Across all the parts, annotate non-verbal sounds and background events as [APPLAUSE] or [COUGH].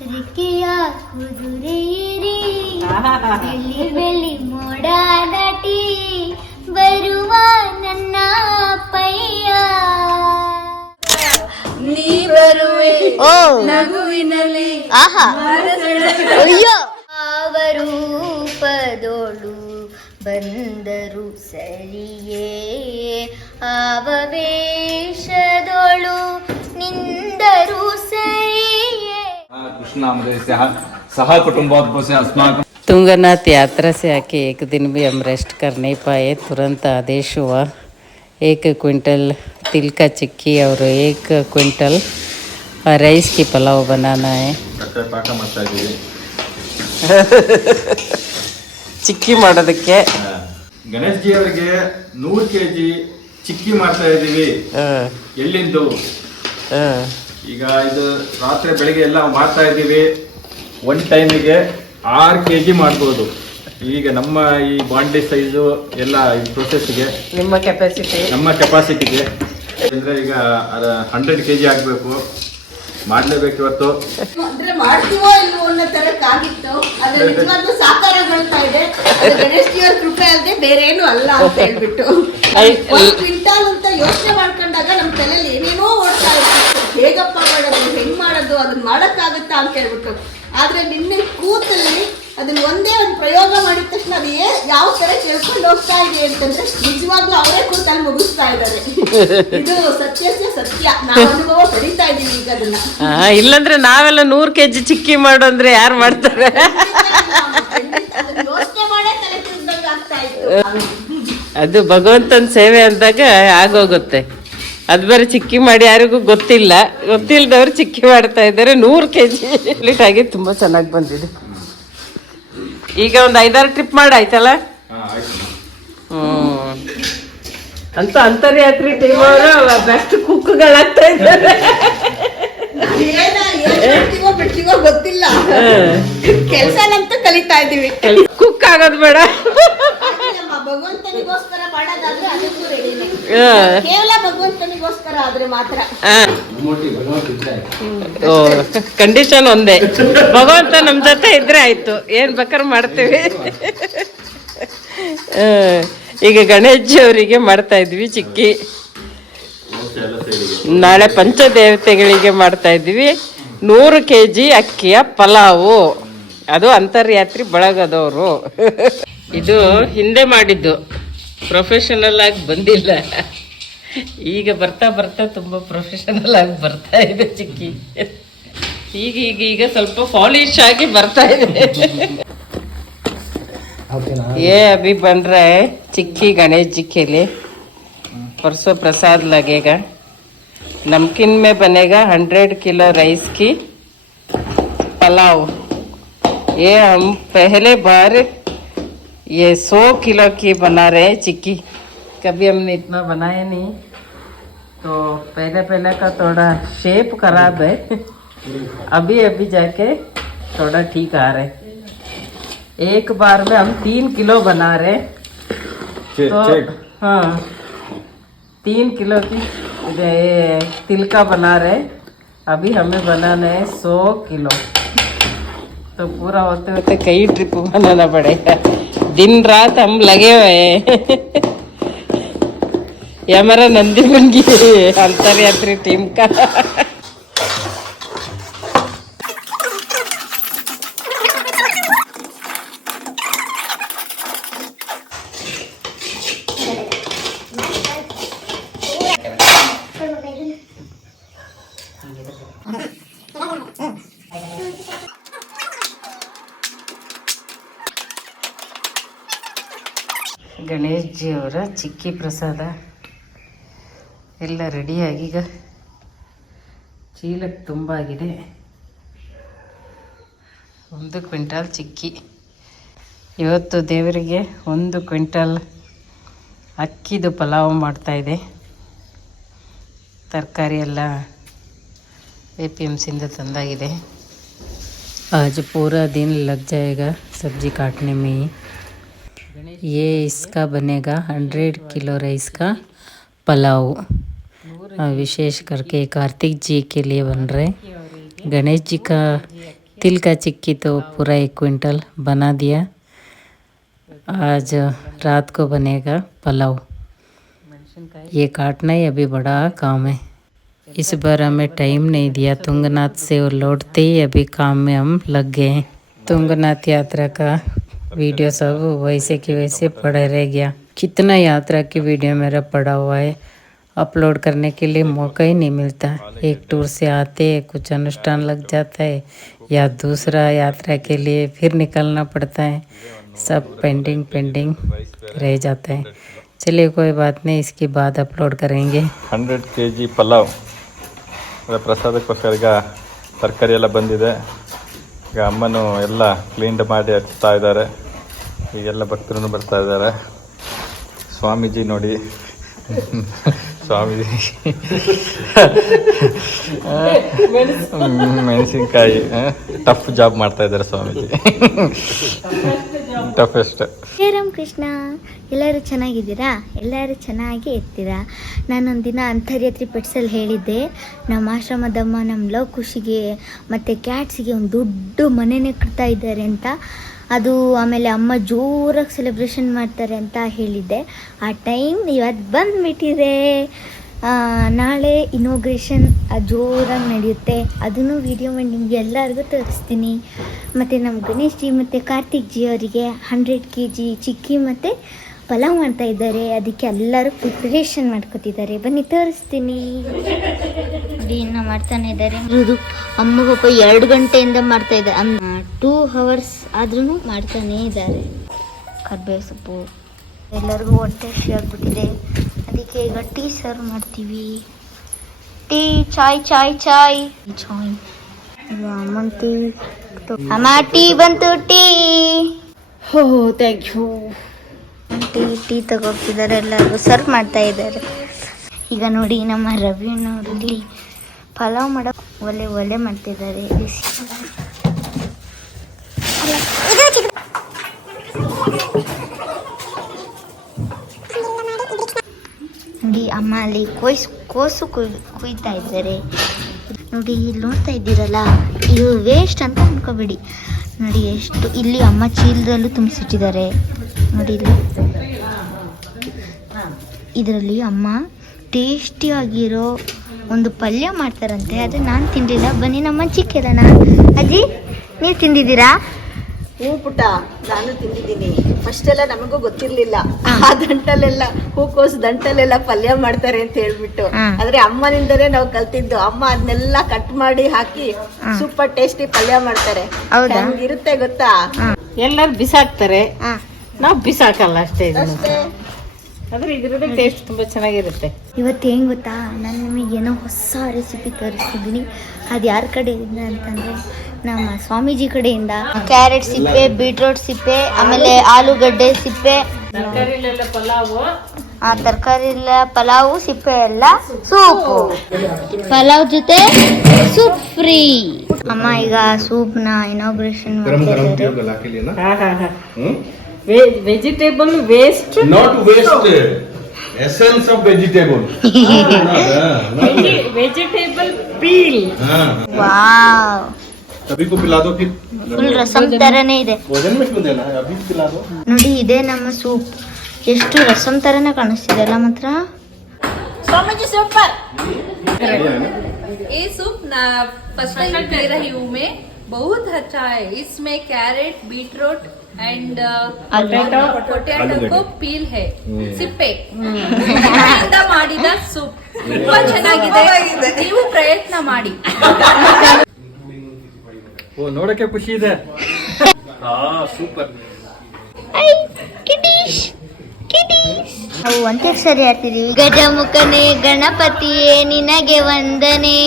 ರಿಕೆಯ ಕುದುರೆಯಿರಿ ಬೆಳ್ಳಿ ಬೆಳ್ಳಿ ಮೋಡ ದಾಟಿ ಬರುವ ನನ್ನ ಪಯ್ಯ ನೀ ಬರುವೆ ಓ. ನಗುವಿನಲ್ಲಿ ಆಹಾ. ಅಯ್ಯೋ. ಅವರೂಪದೋಳು ಬಂದರು ಸರಿಯೇ. ಆವವೇಶದೋಳು ನಿಂದರು सह कुटुम्बोद्भव से अस्माकं तुंगनाथ यात्रा से आके एक दिन भी हम रेस्ट कर नहीं पाए तुरंत आदेश हुआ एक क्विंटल तिल का चिक्की और एक क्विंटल राइस की पुलाव बनाना है ಸಕ್ಕರೆ ಪಾಕ ಮಾಡ್ತಾ ಇದ್ದೀವಿ ಚಿಕ್ಕಿ ಮಾಡೋದಕ್ಕೆ ಗಣೇಶ್ ಜಿ ಅವರಿಗೆ ನೂರು ಕೆ ಜಿ ಚಿಕ್ಕಿ ಮಾಡ್ತಾ ಇದ್ದೀವಿ ಎಳ್ಳಿಂದು ಈಗ ಇದು ರಾತ್ರಿ ಬೆಳಿಗ್ಗೆ ಎಲ್ಲ ಮಾಡ್ತಾ ಇದ್ದೀವಿ. ಒನ್ ಟೈಮಿಗೆ ಆರು ಕೆ ಜಿ ಮಾಡ್ಬೋದು. ಈಗ ನಮ್ಮ ಈ ಬಾಂಡಿ ಸೈಜು ಎಲ್ಲ ಈ ಪ್ರೊಸೆಸ್ಗೆ ನಿಮ್ಮ ಕೆಪಾಸಿಟಿ ನಮ್ಮ ಕೆಪಾಸಿಟಿಗೆ ಅಂದರೆ ಈಗ ಹಂಡ್ರೆಡ್ ಕೆ ಜಿ ಆಗಬೇಕು. ಮಾಡಲೇಬೇಕು ಇವತ್ತು. ಅಂದ್ರೆ ಮಾಡ್ತೀವೋ ಇಲ್ವೋ ಅನ್ನೋ ನಿಜವಾಗ್ಲೂ ಸಾಕಾರಗೊಳ್ತಾ ಇದೆ. ಅದು ಗಣೇಶ್ ದೇವರ ಕೃಪೆ ಅಲ್ಲದೆ ಬೇರೆ ಏನು ಅಲ್ಲ ಅಂತ ಹೇಳ್ಬಿಟ್ಟು. ಒಂದು ಕ್ವಿಂಟಾಲ್ ಅಂತ ಯೋಚನೆ ಮಾಡ್ಕೊಂಡಾಗ ನಮ್ಮ ತಲೆಯಲ್ಲಿ ಏನೇನೋ ಓಡ್ತಾ ಇರ್ತಿತ್ತು ಹೇಗಪ್ಪ ಮಾಡೋದು ಹೆಂಗ್ ಮಾಡೋದು ಅದನ್ನ ಮಾಡೋಕ್ಕಾಗುತ್ತಾ ಅಂತ ಹೇಳ್ಬಿಟ್ಟು ಆದ್ರೆ ನಿನ್ನೆ ಕೂತಲ್ಲಿ ಅದನ್ನ ಒಂದೇ ಒಂದು ಪ್ರಯೋಗ ಮಾಡಿದ ತಕ್ಷಣ ಅದು ಏ ಯಾವ ತರ ಕೇಳ್ಕೊಂಡು ಹೋಗ್ತಾ ಇದೆ ಅಂತಂದ್ರೆ ನಿಜವಾಗ್ಲೂ ಅವರೇ ಕೂತಲ್ಲಿ ಮುಗಿಸ್ತಾ ಇದ್ದಾರೆ. ಇದು ಸತ್ಯಸ್ಯ ಸತ್ಯ. ನಾವು ಅನುಭವ ಪಡಿತಾ ಇದ್ದೀವಿ ಈಗ ಅದನ್ನ. ಇಲ್ಲಂದ್ರೆ ನಾವೆಲ್ಲ ನೂರು ಕೆ ಜಿ ಚಿಕ್ಕಿ ಮಾಡು ಅಂದ್ರೆ ಯಾರು ಮಾಡ್ತಾರೆ? ಯೋಚನೆ ಮಾಡೇ ತಲೆ ತಿರ್ಗ್ದಂಗ್ ಆಗ್ತಾ ಇತ್ತು. ಅದು ಭಗವಂತನ ಸೇವೆ ಅಂದಾಗ ಆಗೋಗುತ್ತೆ. ಅದು ಬೇರೆ ಚಿಕ್ಕಿ ಮಾಡಿ ಯಾರಿಗೂ ಗೊತ್ತಿಲ್ಲ ಗೊತ್ತಿಲ್ಲದವ್ರು ಚಿಕ್ಕಿ ಮಾಡ್ತಾ ಇದ್ದಾರೆ ನೂರು ಕೆ ಜಿ ಕಂಪ್ಲೀಟ್ ಆಗಿ ತುಂಬ ಚೆನ್ನಾಗಿ ಬಂದಿದೆ ಈಗ ಒಂದು ಐದಾರು ಟ್ರಿಪ್ ಮಾಡಿ ಆಯ್ತಲ್ಲ ಅಂತ ಅಂತರ್ಯಾತ್ರಿ ಟೀಮ್ ಅವರು ಬೆಸ್ಟ್ ಕುಕ್ಗಳಾಗ್ತಾ ಇದ್ದಾರೆ ಬಿಡ್ತೀವೋ ಗೊತ್ತಿಲ್ಲ. ಕೆಲ್ಸನಂತೂ ಕಲಿತಾ ಇದೀವಿ ಕುಕ್ ಆಗೋದು ಬೇಡ. ನಮ್ಮ ಭಗವಂತನಿಗೋಸ್ಕರ ಮಾಡೋದಾದ್ರೆ ಅದಕ್ಕೂ ರೆಡಿನೇ ಕೇವಲ ಭಗವಂತನಿಗೋಸ್ಕರ ಆದ್ರೆ ಮಾತ್ರ. ಓ ಕಂಡೀಷನ್ ಒಂದೇ. ಭಗವಂತ ನಮ್ಮ ಜೊತೆ ಇದ್ರೆ ಆಯ್ತು. ಏನ್ ಬೇಕಾದ್ರೆ ಮಾಡ್ತೀವಿ. ಈಗ ಗಣೇಶ್ ಅವರಿಗೆ ಮಾಡ್ತಾ ಇದ್ವಿ ಚಿಕ್ಕಿ. ನಾಳೆ ಪಂಚದೇವತೆಗಳಿಗೆ ಮಾಡ್ತಾ ಇದ್ವಿ. ನೂರು ಕೆ ಜಿ ಅಕ್ಕಿಯ ಪಲಾವು. ಅದು ಅಂತರ್ಯಾತ್ರಿ ಬಳಗದವರು. ಇದು ಹಿಂದೆ ಮಾಡಿದ್ದು. ಪ್ರೊಫೆಷನಲ್ ಆಗಿ ಬಂದಿಲ್ಲ. ಈಗ ಬರ್ತಾ ಬರ್ತಾ ತುಂಬ ಪ್ರೊಫೆಷನಲ್ ಆಗಿ ಬರ್ತಾ ಇದೆ ಚಿಕ್ಕಿ. ಈಗ ಈಗ ಈಗ ಸ್ವಲ್ಪ ಪಾಲಿಶ್ ಆಗಿ ಬರ್ತಾ ಇದೆ. ಏ ಅಭಿ ಬಂದ್ರೆ ಚಿಕ್ಕಿ ಗಣೇಶ್ ಚಿಕ್ಕಿಲಿ ಪರ್ಸೋ ಪ್ರಸಾದ್ ಲಗೇಗ. नमकीन में बनेगा हंड्रेड किलो राइस की पुलाव। ये हम पहले बार ये सौ किलो की बना रहे हैं चिक्की। कभी हमने इतना बनाया नहीं। तो पहले पहले का थोड़ा शेप खराब है। अभी अभी जाके थोड़ा ठीक आ रहा है। एक बार में हम तीन किलो बना रहे हैं। तो हाँ तीन किलो की तिल का बना रहे अभी हमें बनाना है सौ किलो। तो पूरा होते होते कई ट्रिप बनाना पड़ेगा। दिन रात हम लगे हुए हैं। [LAUGHS] ये हमारा नंदी अंतर यात्री टीम का। [LAUGHS] ಗಣೇಶ್ ಜಿ ಅವರ ಚಿಕ್ಕಿ ಪ್ರಸಾದ ಎಲ್ಲ ರೆಡಿಯಾಗಿ ಈಗ ಚೀಲಕ್ಕೆ ತುಂಬಾಗಿದೆ ಒಂದು ಕ್ವಿಂಟಾಲ್ ಚಿಕ್ಕಿ ಇವತ್ತು ದೇವರಿಗೆ ಒಂದು ಕ್ವಿಂಟಾಲ್ ಅಕ್ಕಿದು ಪಲಾವ್ ಮಾಡ್ತಾಯಿದೆ ತರಕಾರಿ ಎಲ್ಲ ಎ ಪಿ ಎಮ್ ಸಿಂದ ತಂದಾಗಿದೆ आज पूरा दिन लग जाएगा सब्जी काटने में ही ये इसका बनेगा हंड्रेड किलो राइस का पुलाव। विशेष करके कार्तिक जी के लिए बन रहे गणेश जी का तिल का चिक्की तो पूरा एक क्विंटल बना दिया। आज रात को बनेगा पुलाव। ये काटना ही अभी बड़ा काम है। इस बार हमें टाइम नहीं दिया। तुंगनाथ से और लौटते ही अभी काम में हम लग गए हैं। तुंगनाथ यात्रा का वीडियो सब वैसे के वैसे पड़ा रह गया कितना यात्रा की वीडियो मेरा पड़ा हुआ है अपलोड करने के लिए मौका ही नहीं मिलता एक टूर से आते कुछ अनुष्ठान लग जाता है या दूसरा यात्रा के लिए फिर निकलना पड़ता है सब पेंडिंग पेंडिंग रह जाता है चलिए कोई बात नहीं इसके बाद अपलोड करेंगे ಹಂಡ್ರೆಡ್ ಕೆ ಜಿ ಪಲಾವ್ ಅದೇ ಪ್ರಸಾದಕ್ಕೋಸ್ಕರ ಈಗ ತರಕಾರಿ ಎಲ್ಲ ಬಂದಿದೆ ಈಗ ಅಮ್ಮನು ಎಲ್ಲ ಕ್ಲೀನ್ ಮಾಡಿ ಹಚ್ತಾ ಇದ್ದಾರೆ ಈಗೆಲ್ಲ ಭಕ್ತರು ಬರ್ತಾ ಇದ್ದಾರೆ. ಸ್ವಾಮೀಜಿ ನೋಡಿ. ಸ್ವಾಮೀಜಿ. ಮೆಣಸಿನ್ಕಾಯಿ ಟಫ್ ಜಾಬ್ ಮಾಡ್ತಾ ಇದ್ದಾರೆ ಸ್ವಾಮೀಜಿ. ಟಫೆಸ್ಟ್ ಹೇ ರಾಮಕೃಷ್ಣ ಎಲ್ಲರೂ ಚೆನ್ನಾಗಿದ್ದೀರಾ? ಎಲ್ಲರೂ ಚೆನ್ನಾಗಿ ಇರ್ತೀರಾ? ನಾನೊಂದಿನ ಅಂತರ್ಯಾತ್ರಿ ಪೆಟ್ಸಲ್ಲಿ ಹೇಳಿದ್ದೆ. ನಮ್ಮ ಆಶ್ರಮದಮ್ಮ ನಮ್ಮ ಲವ್ ಖುಷಿಗೆ ಮತ್ತು ಕ್ಯಾಟ್ಸಿಗೆ ಒಂದು ದೊಡ್ಡ ಮನೆನೇ ಕಟ್ತಾ ಇದ್ದಾರೆ ಅಂತ. ಅದು ಆಮೇಲೆ ಅಮ್ಮ ಜೋರಾಗಿ ಸೆಲೆಬ್ರೇಷನ್ ಮಾಡ್ತಾರೆ ಅಂತ ಹೇಳಿದ್ದೆ. ಆ ಟೈಮ್ ಇವತ್ತು ಬಂದುಬಿಟ್ಟಿದೆ. ನಾಳೆ ಇನೋಗ್ರೇಷನ್ ಜೋರಾಗಿ ನಡೆಯುತ್ತೆ. ಅದನ್ನು ವಿಡಿಯೋ ಮಾಡಿ ನಿಮಗೆ ಎಲ್ಲರಿಗೂ ತೋರಿಸ್ತೀನಿ. ಮತ್ತು ನಮ್ಮ ಗಣೇಶ್ ಜಿ ಮತ್ತು ಕಾರ್ತಿಕ್ ಜಿ ಅವರಿಗೆ ಹಂಡ್ರೆಡ್ ಕೆ ಜಿ ಚಿಕ್ಕಿ ಮತ್ತು ಪಲಾವ್ ಮಾಡ್ತಾ ಇದ್ದಾರೆ. ಅದಕ್ಕೆ ಎಲ್ಲರೂ ಪ್ರಿಪ್ರೇಷನ್ ಮಾಡ್ಕೋತಿದ್ದಾರೆ. ಬನ್ನಿ ತೋರಿಸ್ತೀನಿ. ನೋಡಿ ಇನ್ನು ಮಾಡ್ತಾನೆ ಇದ್ದಾರೆ. ಇದು ಅಮ್ಮ ಪಾಪ ಎರಡು ಗಂಟೆಯಿಂದ ಮಾಡ್ತಾ ಇದ್ದಾರೆ ಟೂ ಅವರ್ಸ್ ಆದ್ರೂ ಮಾಡ್ತಾನೇ ಇದ್ದಾರೆ. ಕರ್ಬೇವು ಸೊಪ್ಪು. ಎಲ್ಲರಿಗೂ ಹೊಟ್ಟೆ ಆಗ್ಬಿಟ್ಟಿದೆ. ಅದಕ್ಕೆ ಈಗ ಟೀ ಸರ್ವ್ ಮಾಡ್ತೀವಿ. ಟೀ ಚಾಯ್ ಚಾಯ್ ಚಾಯ್. ಚಾಯ್ ಅಮ್ಮನ ಟೀ ಅಮ್ಮ ಟೀ ಬಂತು ಟೀ. ಹೋ ಥ್ಯಾಂಕ್ ಯು ಟೀ ಟೀ ತಗೋತಿದ್ದಾರೆ ಎಲ್ಲರಿಗೂ ಸರ್ವ್ ಮಾಡ್ತಾ ಇದ್ದಾರೆ. ಈಗ ನೋಡಿ ನಮ್ಮ ರವಿನವರಲ್ಲಿ ಪಲಾವ್ ಮಾಡೋ ಒಲೆ ಒಲೆ ಮಾಡ್ತಿದ್ದಾರೆ. ನೋಡಿ ಅಮ್ಮ ಅಲ್ಲಿ ಕೋಯ್ಸ್, ಕೋಸು ಕುಯ್, ಕುಯ್ತಾ ಇದ್ದಾರೆ. ನೋಡಿ, ಇಲ್ಲಿ ನೋಡ್ತಾ ಇದ್ದೀರಲ್ಲ, ಇದು ವೇಸ್ಟ್ ಅಂತ ಅನ್ಕೋಬೇಡಿ. ನೋಡಿ, ಎಷ್ಟು, ಇಲ್ಲಿ ಅಮ್ಮ ಚೀಲದಲ್ಲೂ ತುಂಬಿಸಿಟ್ಟಿದ್ದಾರೆ. ನೋಡಿ ಇದರಲ್ಲಿ ಅಮ್ಮ ಟೇಸ್ಟಿಯಾಗಿರೋ ಒಂದು ಪಲ್ಯ ಮಾಡ್ತಾರಂತೆ ಅದು ನಾನು ತಿಂದಿಲ್ಲ ಬನ್ನಿ ನಮ್ಮ ಅಜ್ಜಿ ಕೇಳೋಣ. ಅಜ್ಜಿ ನೀವು ತಿಂದಿದ್ದೀರಾ? ಹೂ ಪುಟ್ಟ ನಾನು ತಿಂದಿದ್ದೀನಿ. ಫಸ್ಟ್ ಎಲ್ಲ ನಮಗೂ ಗೊತ್ತಿರ್ಲಿಲ್ಲ. ಆ ದಂಟಲೆಲ್ಲ ಹೂಕೋಸು ದಂಟಲೆಲ್ಲ ಪಲ್ಯ ಮಾಡ್ತಾರೆ ಅಂತ ಹೇಳ್ಬಿಟ್ಟು. ಆದ್ರೆ ಅಮ್ಮನಿಂದಲೇ ನಾವು ಕಲ್ತಿದ್ದು. ಅಮ್ಮ ಅದನ್ನೆಲ್ಲ ಕಟ್ ಮಾಡಿ ಹಾಕಿ ಸೂಪರ್ ಟೇಸ್ಟಿ ಪಲ್ಯ ಮಾಡ್ತಾರೆ. ಹೌದಾ? ಇರುತ್ತೆ ಗೊತ್ತಾ? ಎಲ್ಲರೂ ಬಿಸಾಕ್ತಾರೆ. ನಾವು ಬಿಸಾಕಲ್ಲ ಅಷ್ಟೇ ಇದನ್ನ. ಅಷ್ಟೇ. ಆದ್ರೆ ಇದ್ರದ್ದು ಟೇಸ್ಟ್ ತುಂಬಾ ಚೆನ್ನಾಗಿರುತ್ತೆ. ಇವತ್ತು ಹೆಂಗ್ ಗೊತ್ತಾ? ನಾನು ನಿಮಗೆ ಏನೋ ಹೊಸ ರೆಸಿಪಿ ತೋರಿಸ್ತಿದ್ದೀನಿ. ಅದು ಯಾರ ಕಡೆಯಿಂದ ಅಂತಂದ್ರೆ ನಮ್ಮ ಸ್ವಾಮೀಜಿ ಕಡೆಯಿಂದ. ಕ್ಯಾರೆಟ್ ಸಿಪ್ಪೆ ಬೀಟ್ರೋಟ್ ಸಿಪ್ಪೆ ಆಮೇಲೆ ಆಲೂಗಡ್ಡೆ ಸಿಪ್ಪೆ. ಪಲಾವು. ಆ ತರಕಾರಿ ಎಲ್ಲ ಪಲಾವು ಸಿಪ್ಪೆ ಎಲ್ಲ ಸೂಪು. ಪಲಾವ್ ಜೊತೆ ಸೂಪ್ ಫ್ರೀ ಅಮ್ಮ ಈಗ ಸೂಪ್ನ ಇನಾಗ್ರೇಷನ್ ಮಾಡ್ತಿದ್ದಾರೆ. vegetable waste not waste essence of vegetable vegetable peel हाँ ವಾವ್ सभी को पिला दो फिर ಫುಲ್ ರಸಂ ಥರನೇ ಇದೆ भोजन में क्यों देना है अभी पिला दो ನೋಡಿ ಇದೇ ನಮ್ಮ ಸೂಪ್ ಎಷ್ಟು ರಸಂ ಥರನೇ ಕಾಣಿಸ್ತಿದೆ ಅಲ್ಲ ಮಾತ್ರ ಸ್ವಾಮೀಜಿ ಸೂಪರ್ ये सूप ना फर्स्ट टाइम दे रही हूँ मैं बहुत अच्छा है इसमें carat beetroot Uh, and potato peel ಹೇ. ಸಿಪ್ಪೆ. ಮಾಡಿದ ಸೂಪ್. ತುಂಬಾ ಚೆನ್ನಾಗಿದೆ. ನೀವು ಪ್ರಯತ್ನ ಮಾಡಿ. ಓ ನೋಡಕ್ಕೆ ಖುಷಿ ಇದೆ. ಸೂಪರ್. ನಾವು ಸರಿ ಹೇಳ್ತಿದೀವಿ ಗಜಮುಖನೇ ಗಣಪತಿಯೇ ನಿನಗೆ ವಂದನೆ.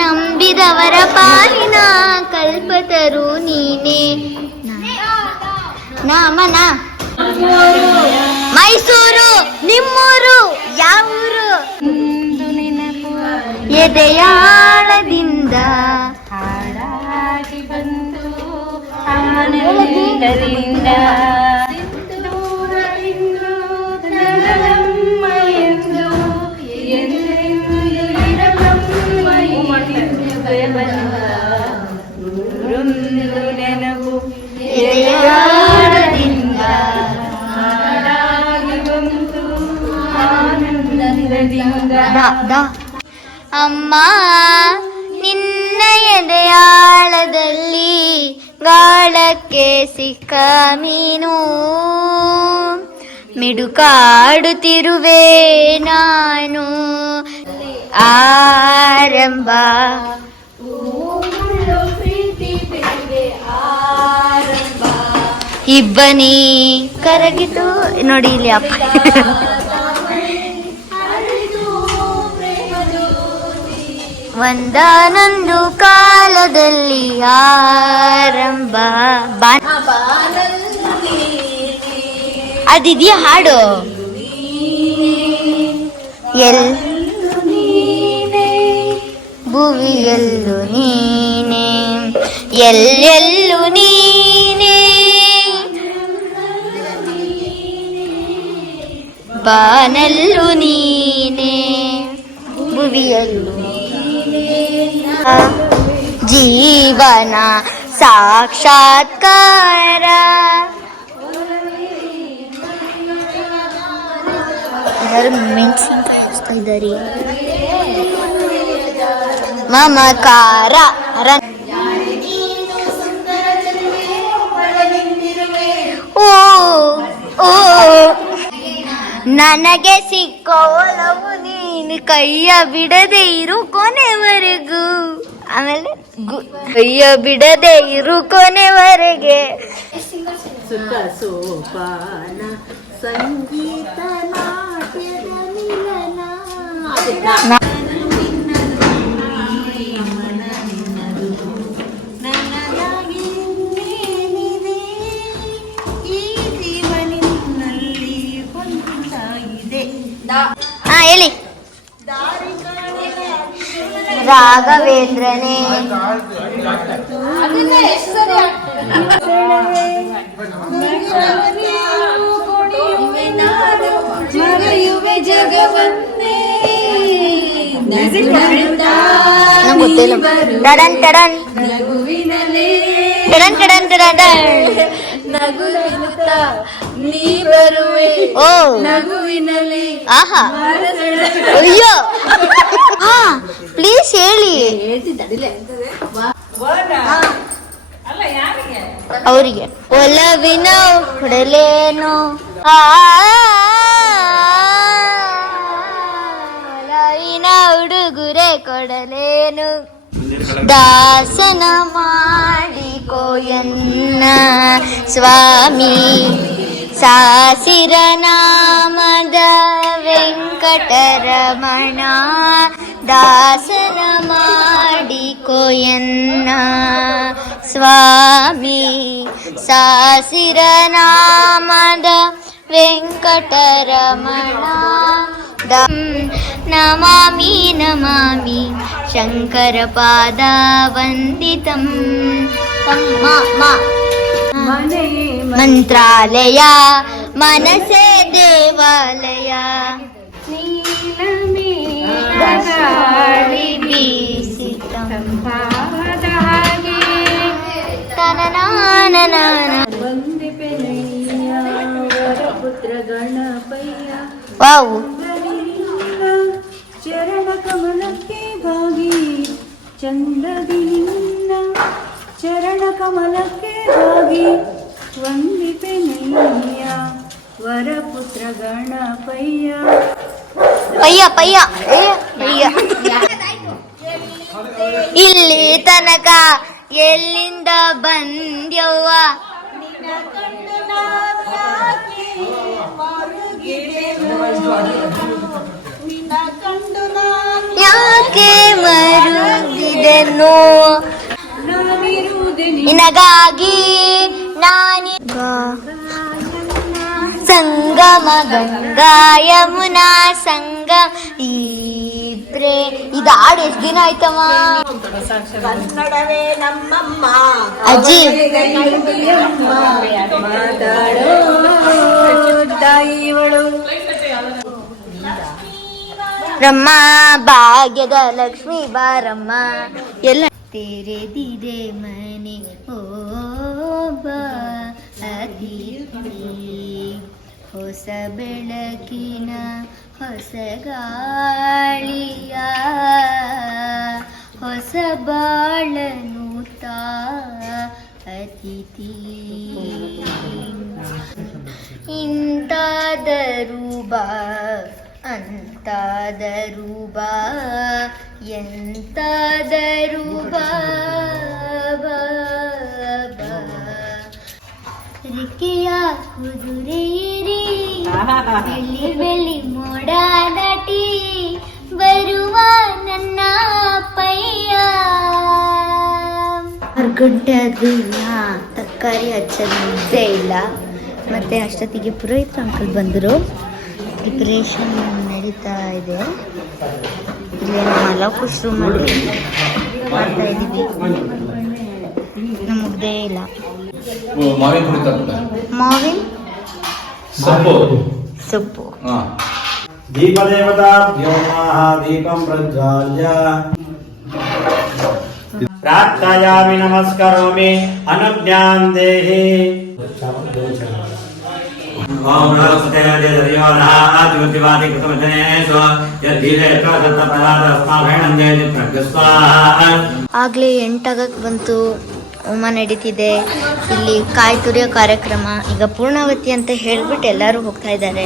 ನಂಬಿದವರ ಪಾಲಿನ ಕಲ್ಪತರು ನೀನೇ. ನಾಮನ ಮೈಸೂರು ನಿಮ್ಮೂರು ಯಾವ ಊರು ಎದೆಯಾಳದಿಂದ ಹಾಡಾಗಿ ಬಂದು ಆನಂದದಿಂದ ಒಂದು ನೆನಪು ಅಮ್ಮ ನಿನ್ನ ಎದೆಯಾಳದಲ್ಲಿ ಗಾಳಕ್ಕೆ ಸಿಕ್ಕ ಮೀನು. ಮಿಡುಕಾಡುತ್ತಿರುವೆ ನಾನು. ಆರಂಭ. ಇಬ್ಬನಿ ಕರಗಿತು. ನೋಡಿ ಇಲ್ಲಿ ಅಪ್ಪ. ಒಂದಾನೊಂದು ಕಾಲದಲ್ಲಿ ಆರಂಭ. ಅದಿದೆಯಾ ಹಾಡು? ಎಲ್ ಭುವಿಯಲ್ಲು ನೀನೆ ಎಲ್ಲೆಲ್ಲು ನೀನೆ. ಬಾನಲ್ಲು ನೀನೆ ಭುವಿಯಲ್ಲು ಜೀವನ ಸಾಕ್ಷಾತ್ಕಾರ. ಮಮಕಾರ. ಓ ಓ ನನಗೆ ಸಿಕ್ಕೋ ಒಲವು ನೀನು ಕೈಯ ಬಿಡದೆ ಇರು ಕೊನೆವರೆಗೂ. ಆಮೇಲೆ ಗು- ಕೈಯ ಬಿಡದೆ ಇರು ಕೊನೆವರೆಗೆ. ಸುಖ ಸೋಪಾನ ಸಂಗೀತ ನಾಟ್ಯದ ಮಿಲನ. ರಾಘವೇಂದ್ರನೇ ಮರೆಯುವೆ ಜಗವನ್ನೇ ನಂಗ್ ಗೊತ್ತಿಲ್ಲ ಟಡನ್ ಟಡನ್ ನಗುವಿನಲೇ ಟಡನ್ ಟಡನ್ ಟಡನ್ ನಗುವಿನುತ್ತ ನೀ ಬರುವೆ ಓ ನಗುವಿನಲೇ ಆಹಾ ಅಯ್ಯೋ ಹಾ ಪ್ಲೀಸ್ ಹೇಳಿ ಅವರಿಗೆ ಒಲವಿನ ಕೊಡಲೇನು ಆ ಒಲವಿನ ಉಡುಗುರೆ ಕೊಡಲೇನು ದಾಸನ ಮಾಡಿ ಕೋಯನ್ನ ಸ್ವಾಮಿ ಸಾಸಿರ ನಾಮದ ವೆಂಕಟರಮಣ ದಾಸನ ಮಾಡಿಕೋ ಎನ್ನ ಸ್ವಾಮಿ ಸಾಸಿರ ನಾಮದ ವೆಂಕಟರಮಣ ದ- ನಮಾಮಿ ನಮಾಮಿ ಶಂಕರ ಪಾದ ವಂದಿತಂ ಬೀಸಿತಂ ತನನಾನನಾನ. ವಾವ್. ಚರಣ ಕಮಲಕ್ಕೆ ಭಾಗಿ ಚಂದದಿ ನಿನ್ನ ಚರಣ ಕಮಲಕ್ಕೆ ಭಾಗಿ ವಂದಿಪೆ ನಯ್ಯ ವರಪುತ್ರ ಗಣಪಯ್ಯ. ಪಯ್ಯ ಪಯ್ಯ. ಪಯ್ಯ. ಇಲ್ಲಿ ತನಕ ಎಲ್ಲಿಂದ ಬಂದ್ಯವ್ವ? ಯಾಕೆ ಮರುಗಿದೆನು? ನಿನಗಾಗಿ ನಾನಿ ಸಂಗಮ ಗಂಗಾ ಯಮುನಾ ಸಂಗ ಈ ಪ್ರೇ ಇದು ಹಾಡು ಎಷ್ಟು ದಿನ ಆಯ್ತಮ್ಮ. ಕನ್ನಡವೇ ನಮ್ಮಮ್ಮ. ಅಜ್ಜಿ. ರಮ್ಮ ಭಾಗ್ಯದ ಲಕ್ಷ್ಮಿ ಬಾರಮ್ಮ. ಎಲ್ಲ ತೆರೆದಿದೆ ಮನೆ. ಓ ಹೊಸ ಬೆಳಕಿನ ಹೊಸ ಗಾಳಿಯ ಹೊಸ ಬಾಳನು ತಾ ಅತಿಥಿ ಬಾ ಅಂತಾದರೂ ಬಾ ಎಂತಾದರೂ ಬಾ ಬಾ, ಬಾ. ರಿಕ್ಕೆಯ ಕುದುರೆಯಿರಿ ಬೆಳ್ಳಿ ಬೆಳ್ಳಿ ದಾಟಿ ಬರುವ ನನ್ನ ಪಯ್ಯ. ಆರು ಅದು ತರಕಾರಿ ಹಚ್ಚೋದು ಇಲ್ಲ. ಮತ್ತೆ ಅಷ್ಟೊತ್ತಿಗೆ ಪುರೋಹಿತ ಅಂಕಲ್ ಬಂದರು. ಪ್ರಿಪರೇಷನ್ ನಡೀತಾ ಇದೆ. ಇಲ್ಲಿ ಖುಷಿ ಮಾಡಿ ಮಾಡ್ತಾ ಇದ್ದೀವಿ. ನಮಗದೇ ಮುಗ್ದೇ ಇಲ್ಲ ಮಾವಿನ ಸೊಪ್ಪು. ಸೊಪ್ಪು. ಹಾ दीपदेवताभ्यो नमः दीपं प्रज्वाल्य प्रार्थयामि नमस्करोमि अनुज्ञां देहि ॐ नमस्ते हरियोनः आदिवद्यवादिकृतवचनेषु यद्गीतेषु दत्तप्रदादस्माभैणन्दे प्रज्ञस्वाहा ಆಗಲೇ ಎಂಟಾಗಕ್ಕೆ ಬಂತು ಹೋಮ ನಡೀತಿದೆ ಇಲ್ಲಿ ಕಾಯಿ ತುರಿಯೋ ಕಾರ್ಯಕ್ರಮ ಈಗ ಪೂರ್ಣಾವತಿ ಅಂತ ಹೇಳ್ಬಿಟ್ಟು ಎಲ್ಲರೂ ಹೋಗ್ತಾ ಇದ್ದಾರೆ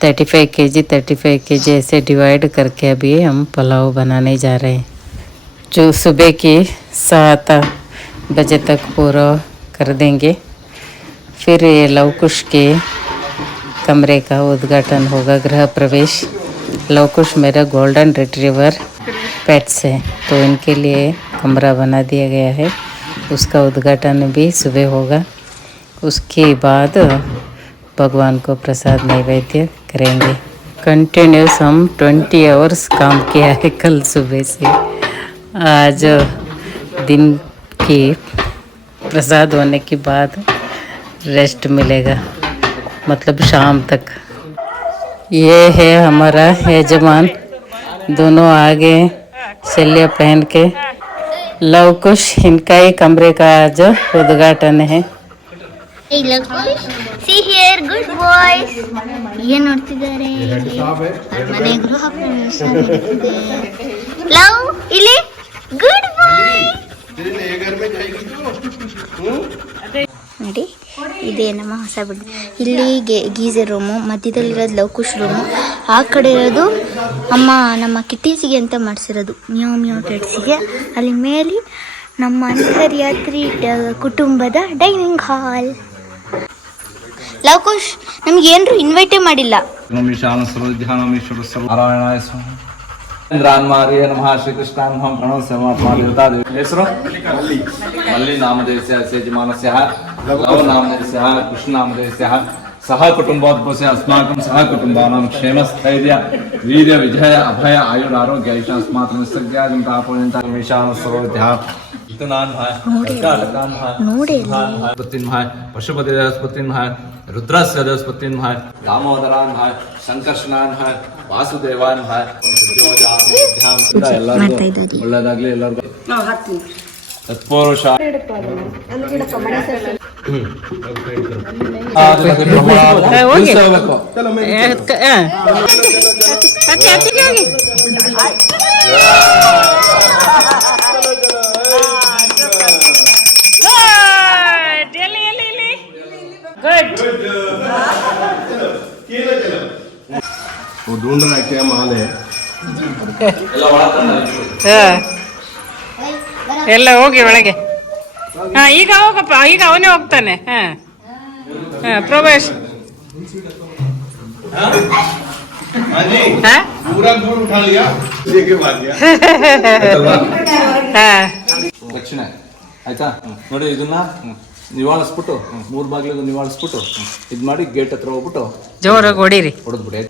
थर्टी फाइव के जी थर्टी फाइव के जी ऐसे डिवाइड करके अभी हम पुलाव बनाने जा रहे हैं। जो सुबह के सात बजे तक पूरा कर देंगे। फिर ये लवकुश के कमरे का उद्घाटन होगा, गृह प्रवेश। लवकुश मेरा गोल्डन रिट्रीवर पेट्स है तो इनके लिए कमरा बना दिया गया है। उसका उद्घाटन भी सुबह होगा। उसके बाद भगवान को प्रसाद नैवेद्य करेंगे। कंटिन्यूस हम ट्वेंटी आवर्स काम किया है कल सुबह से। आज दिन की प्रसाद होने के बाद रेस्ट मिलेगा मतलब शाम तक। ये है हमारा यजमान। दोनों आगे शल्य पहन के। लव कुश, इनका ही कमरे का आज उद्घाटन है। ಸಿ ಹಿಯರ್ ಗುಡ್ ಬಾಯ್ಸ್ ಏನ್ ನೋಡ್ತಿದ್ದಾರೆ? ಮನೆ ಗೃಹ ಪ್ರವೇಶ ಲವ್ ಇಲ್ಲಿ ಗುಡ್ ಬಾಯ್ ನೋಡಿ ಇದೇ ನಮ್ಮ ಹೊಸ ಬಿಡ್ ಇಲ್ಲಿ ಗೀಸರ್ ರೂಮು ಮಧ್ಯದಲ್ಲಿರೋದು ಲವಕುಶ್ ರೂಮು ಆ ಕಡೆ ಇರೋದು ಅಮ್ಮ ನಮ್ಮ ಕಿಟೀಸಿಗೆ ಅಂತ ಮಾಡಿಸಿರೋದು. ಮಿಯೋ ಮಿಯೋ ಕಿಡ್ಸಿಗೆ ಅಲ್ಲಿ ಮೇಲೆ ನಮ್ಮ ಅಂತರ್ಯಾತ್ರಿ ಕುಟುಂಬದ ಡೈನಿಂಗ್ ಹಾಲ್ ಲವಕುಶ್, ನಮ್ಗೆ ಏನ್ರು ಇನ್ವೈಟೇ ಮಾಡಿಲ್ಲ. ನಮಃ ಸಹ ಕುಟುಂಬೋದ್ಭವಸ್ಯ ಅಸ್ಮಾಕಂ ಸಹ ಕುಟುಂಬಾನಾಂ ಕ್ಷೇಮ ಸ್ಥೈರ್ಯ ವೀರ್ಯ ವಿಜಯ, ಅಭಯ, ಆಯುರ್ ಆರೋಗ್ಯ ಐಷ ಅಸ್ಮಾತ್ ನಿಸರ್ಗ್ಯಾಗಂ ತಾಪೋಯಂತ ನಮಿಶಾನ ಸರ್ವಧ್ಯ ನಾನ್ ಭಾಯ ಕರ್ನಾಟಕಾನ್ ಭಾಯ ನೋಡಿ स्पत्तिन्महाय पशुपतिः स्पत्तिन्महाय रुद्रस्य स्पत्तिन्महाय दामोदरान्महाय ಸಂಕರ್ಷಣಾನ್ಮಹಾಯ ವಾಸುದೇವಾನ್ಮಹಾಯ ಎಲ್ಲರಿಗೂ ಮಾಡ್ತಾ ಇದ್ದಾರೆ. ಒಳ್ಳೇದಾಗ್ಲಿ ಎಲ್ಲರಿಗೂ ತತ್ಪುರುಷ ಹೋಗ್ಬೇಕು ಗುಡ್ ಮಾಲೆ ಎಲ್ಲ ಹೋಗಿ ಒಳಗೆ. ಹಾ ಈಗ ಹೋಗಪ್ಪ ಈಗ ಅವನೇ ಹೋಗ್ತಾನೆ. ಹಾ. ಹಾ ಪ್ರಭೇಶ್ ದಕ್ಷಿಣ. ಆಯ್ತಾ? ನೋಡಿ ಇದನ್ನ ನಿವಾಳಿಸ್ಬಿಟ್ಟು ಮೂರ್ ಬಾಗಿಲಿಗೂ ನಿವಾಳಿಸ್ಬಿಟ್ಟು ಇದ್ ಮಾಡಿ ಗೇಟ್ ಹತ್ರ ಹೋಗ್ಬಿಟ್ಟು ಜೋರಾಗಿ ಹೊಡೀರಿ ಹೊಡೆದ್ಬಿಡಿ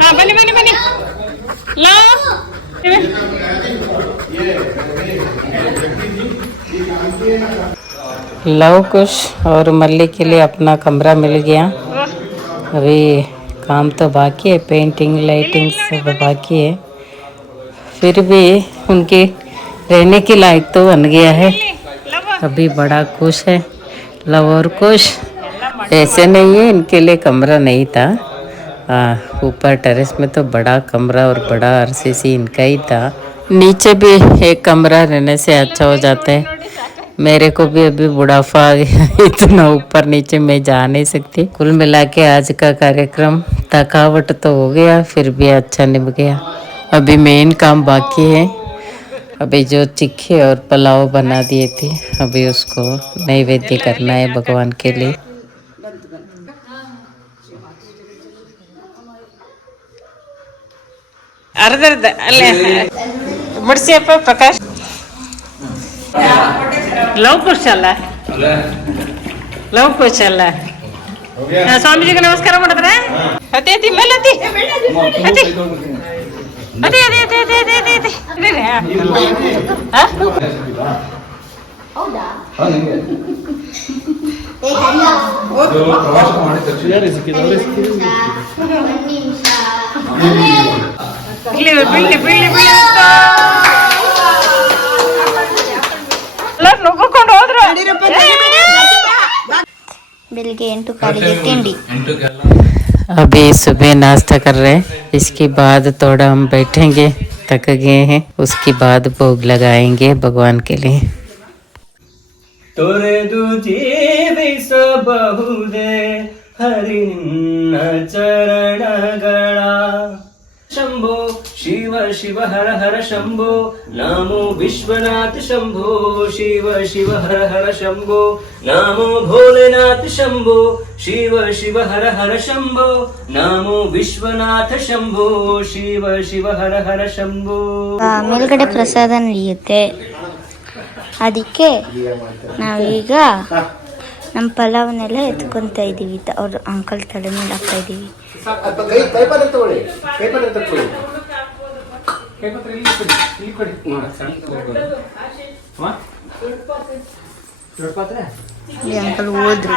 ಹಾ ಬನ್ನಿ ಬನ್ನಿ ಬನ್ನಿ ಲಾ लव कुश और मल्ली के लिए अपना कमरा मिल गया अभी काम तो बाकी है पेंटिंग लाइटिंग सब बाकी है। फिर भी उनके रहने के लायक तो बन गया है। अभी बड़ा खुश है, लव और खुश। ऐसे नहीं है, इनके लिए कमरा नहीं था। ऊपर टेरेस में तो बड़ा कमरा और बड़ा आरसीसी इनका ही था। नीचे भी एक कमरा रहने से अच्छा हो जाता है। मेरे को भी अभी बुढ़ापा आ गया [LAUGHS] इतना ऊपर नीचे मैं जा नहीं सकती। कुल मिला के आज का कार्यक्रम थकावट तो हो गया फिर भी अच्छा निभ गया अभी मेन काम बाकी है अभी जो चिक्की और पुलाव बना दिए थे अभी उसको नैवेद्य करना है भगवान के लिए ಅರ್ಧ ಅರ್ಧ ಅಲ್ಲೇ ಮುಡ್ಸಿಯಪ್ಪ ಪ್ರಕಾಶ್ ಲವ್ ಕುಶ್ ಅಲ್ಲ ಲವ್ ಕುಶ್ ಅಲ್ಲ ಹಾ, ಸ್ವಾಮೀಜಿಗೆ ನಮಸ್ಕಾರ ಮಾಡಿದ್ರೆ? ಅದೇ ಅತಿ ಮೇಲೆ ಅತಿ ಅತಿ ಅದೇ ಅದೇ. ಅದೇ. ಅದೇ ಅದೇ ಅದೇ ಅದೇ? ಇಲ್ಲಿ ಬೀಳಿ ಬೀಳಿ ಬೀಳಿ ಅಂತ. ಎಲ್ಲರೂ ನುಗ್ಗಿಕೊಂಡು ಹೋದ್ರು. ಬೆಳಿಗ್ಗೆ ಎಂಟು ಕಾಲಿಗೆ ತಿಂಡಿ अभी सुबह नाश्ता कर रहे हैं इसके बाद थोड़ा हम बैठेंगे थक गए हैं उसके बाद भोग लगाएंगे भगवान के लिए ತೊರೆದು ಜೀವಿಸಬಹುದೇ ಹರಿ ನಿನ್ನ ಚರಣಗಳ ಶಂಭೋ ಶಿವ ಶಿವ ಹರ ಹರ ಶಂಭೋ ನಮೋ ವಿಶ್ವನಾಥ ಶಂಭೋ ಶಿವ ಶಿವ ಹರ ಹರ ಶಂಭೋ ನಮೋ ಭೋಲೆನಾಥ ಶಂಭೋ ಶಿವ ಶಿವ ಹರ ಹರ ಶಂಭೋ ನಮೋ ವಿಶ್ವನಾಥ ಶಂಭೋ ಶಿವ ಶಿವ ಹರ ಹರ ಶಂಭೋ. ಮೇಲ್ಗಡೆ ಪ್ರಸಾದ ನಡೆಯುತ್ತೆ. ಅದಕ್ಕೆ ನಾವೀಗ ನಮ್ಮ ಪಲಾವನ್ನೆಲ್ಲ ಎತ್ಕೊಂತ ಇದ್ದೀವಿ. ಅವ್ರ ಅಂಕಲ್ ತಲೆ ಮೇಲೆ ಹಾಕ್ತಾ ಇದ್ದೀವಿ. ಈ ಅಂಕಲ್ ಹೋದ್ರು.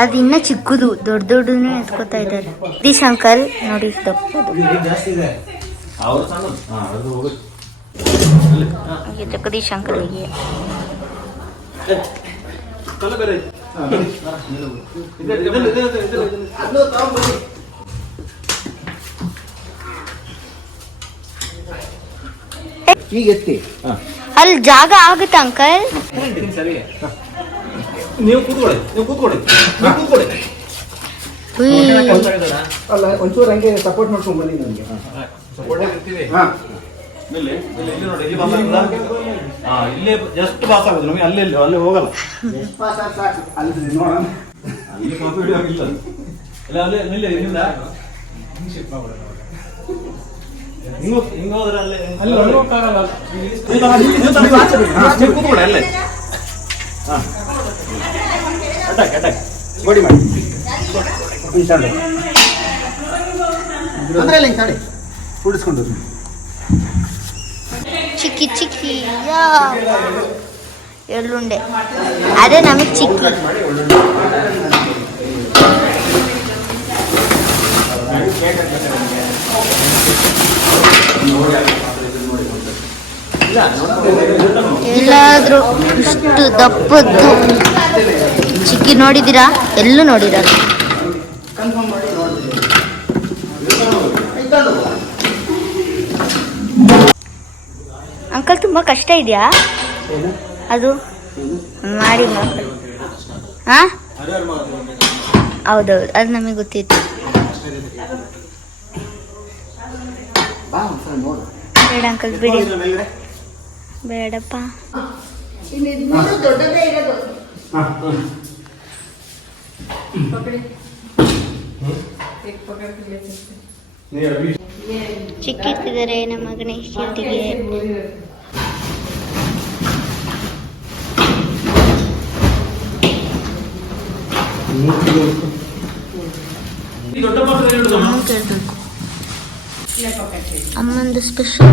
ಅದು ಇನ್ನ ಚಿಕ್ಕದು ದೊಡ್ಡ ದೊಡ್ಡನೇ ಎತ್ಕೋತಾ ಇದ್ದಾರೆ. ದಿಶ್ ಅಂಕಲ್ ನೋಡಿ ದಪ್ಪದು ಹಾಗೆ. ಜಗದೀಶ್ ಅಂಕಲ್ಗೆ ಅಲ್ಲಿ ಜಾಗ ಆಗುತ್ತೆ ಅಂಕಲ್. ನೀವು ಕೂತ್ಕೊಳ್ಳಿ ನೀವು ಕೂತ್ಕೊಳ್ಳಿ. ನೀವು ಕೂತ್ಕೊಳ್ಳಿ. ಅಲ್ಲ ಒಂಚೂರು ಹಂಗೆ ಸಪೋರ್ಟ್ ಮಾಡ್ಕೊಂಡು ಬನ್ನಿ ನನಗೆ. ಇಲ್ಲಿ ಇಲ್ಲಿ ಇಲ್ಲಿ ನೋಡಿ ಇಲ್ಲಿ ಬಾಸ್ ಆಗುದಾ? ಹಾ ಇಲ್ಲೇ ಜಸ್ಟ್ ಪಾಸ್ ಆಗುದು ನಮಗೆ ಅಲ್ಲೇ ಇಲ್ಲ ಅಲ್ಲೇ ಹೋಗಲ್ಲ. ಅಲ್ಲಿ ನೋಡೋಣ. ಅಲ್ಲಿ ಕಾಫಿ ಹಿಡಿಯೋಗಿಲ್ಲ ಇಲ್ಲ ಅಲ್ಲೇ ನಿಲ್ಲ ನಿಲ್ಲ. ಹಿಂಗ್ ಶಿಫ್ಟ್ ಅಲ್ಲೇ ಅಟ್ಯಾಕ್ ಮಾಡಿ. ಅಂದ್ರೆ ಕೂಡಿಸ್ಕೊಂಡು ಚಿಕ್ಕಿ ಚಿಕ್ಕಿ ಯಾ. ಎಳ್ಳುಂಡೆ. ಅದೇ ನಮಗೆ ಚಿಕ್ಕಿ. ಎಲ್ಲಾದ್ರೂ ಇಷ್ಟು ದಪ್ಪದ್ದು ಚಿಕ್ಕಿ ನೋಡಿದ್ದೀರಾ? ಎಲ್ಲೂ ನೋಡಿರಲ್ಲ. ಅಂಕಲ್ ತುಂಬಾ ಕಷ್ಟ ಇದೆಯಾ? ಅದು ಮಾಡಿ ಹೌದೌದು, ಅದು ನಮಗೆ ಗೊತ್ತಿತ್ತು. ಅಂಕಲ್, ಬಿಡಿ. ಬೇಡಪ್ಪ. ದೊಡ್ಡದೇ ಇರೋದು ನಮ್ಮ ಗಣೇಶ್ ಜೊತೆಗೆ ಅಮ್ಮಂದು ಸ್ಪೆಷಲ್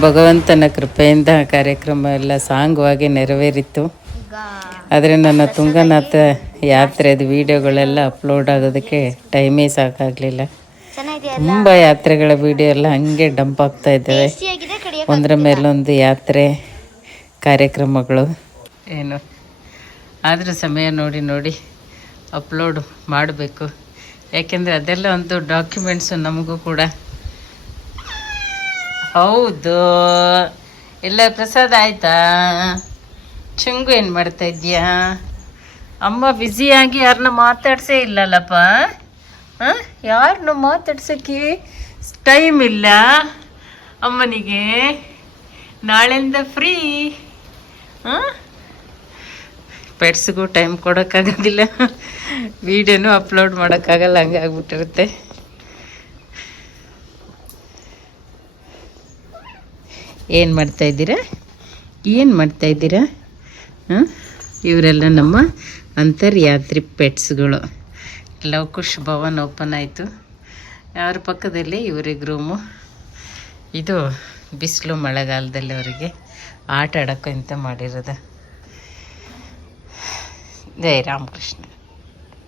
ಭಗವಂತನ ಕೃಪೆಯಿಂದ ಕಾರ್ಯಕ್ರಮ ಎಲ್ಲ ಸಾಂಗವಾಗಿ ನೆರವೇರಿತ್ತು ಆದರೆ ನನ್ನ ತುಂಗನಾಥ ಯಾತ್ರೆದು ವಿಡಿಯೋಗಳೆಲ್ಲ ಅಪ್ಲೋಡ್ ಆಗೋದಕ್ಕೆ ಟೈಮೇ ಸಾಕಾಗಲಿಲ್ಲ. ತುಂಬ ಯಾತ್ರೆಗಳ ವಿಡಿಯೋ ಎಲ್ಲ ಹಂಗೆ ಡಂಪ್ ಆಗ್ತಾ ಇದ್ದಾವೆ. ಒಂದರ ಮೇಲೊಂದು ಯಾತ್ರೆ, ಕಾರ್ಯಕ್ರಮಗಳು. ಏನು? ಆದರೂ ಸಮಯ ನೋಡಿ ನೋಡಿ ಅಪ್ಲೋಡ್ ಮಾಡಬೇಕು. ಯಾಕೆಂದರೆ ಅದೆಲ್ಲ ಒಂದು ಡಾಕ್ಯುಮೆಂಟ್ಸು ನಮಗೂ ಕೂಡ. ಹೌದು. ಎಲ್ಲ ಪ್ರಸಾದ ಆಯ್ತಾ? ಚುಂಗು ಏನು ಮಾಡ್ತಾ ಇದೆಯಾ ಅಮ್ಮ ಬ್ಯುಸಿಯಾಗಿ ಯಾರನ್ನ ಮಾತಾಡ್ಸೇ ಇಲ್ಲಲ್ಲಪ್ಪ. ಹಾಂ? ಯಾರನ್ನ ಮಾತಾಡ್ಸೋಕ್ಕೆ ಟೈಮ್ ಇಲ್ಲ. ಅಮ್ಮನಿಗೆ ನಾಳೆಯಿಂದ ಫ್ರೀ ಹಾಂ? ಪೆಟ್ಸ್ಗೂ ಟೈಮ್ ಕೊಡೋಕ್ಕಾಗೋದಿಲ್ಲ. [LAUGHS] ವೀಡಿಯೋನೂ ಅಪ್ಲೋಡ್ ಮಾಡೋಕ್ಕಾಗಲ್ಲ ಹಂಗೆ ಆಗ್ಬಿಟ್ಟಿರುತ್ತೆ ಏನು ಮಾಡ್ತಾಯಿದ್ದೀರಾ ಏನು ಮಾಡ್ತಾಯಿದ್ದೀರಾ ಹಾಂ? ಇವರೆಲ್ಲ ನಮ್ಮ ಅಂತರ್ಯಾತ್ರಿ ಪೆಟ್ಸ್ಗಳು. ಲವಕುಶ್ ಭವನ್ ಓಪನ್ ಆಯಿತು. ಅವ್ರ ಪಕ್ಕದಲ್ಲಿ ಇವ್ರಿಗೆ ರೂಮು. ಇದು ಬಿಸಿಲು ಮಳೆಗಾಲದಲ್ಲಿ ಅವರಿಗೆ ಆಟ ಆಡೋಕ್ಕೆ ಅಂತ ಮಾಡಿರೋದು? ಜೈ ರಾಮಕೃಷ್ಣ.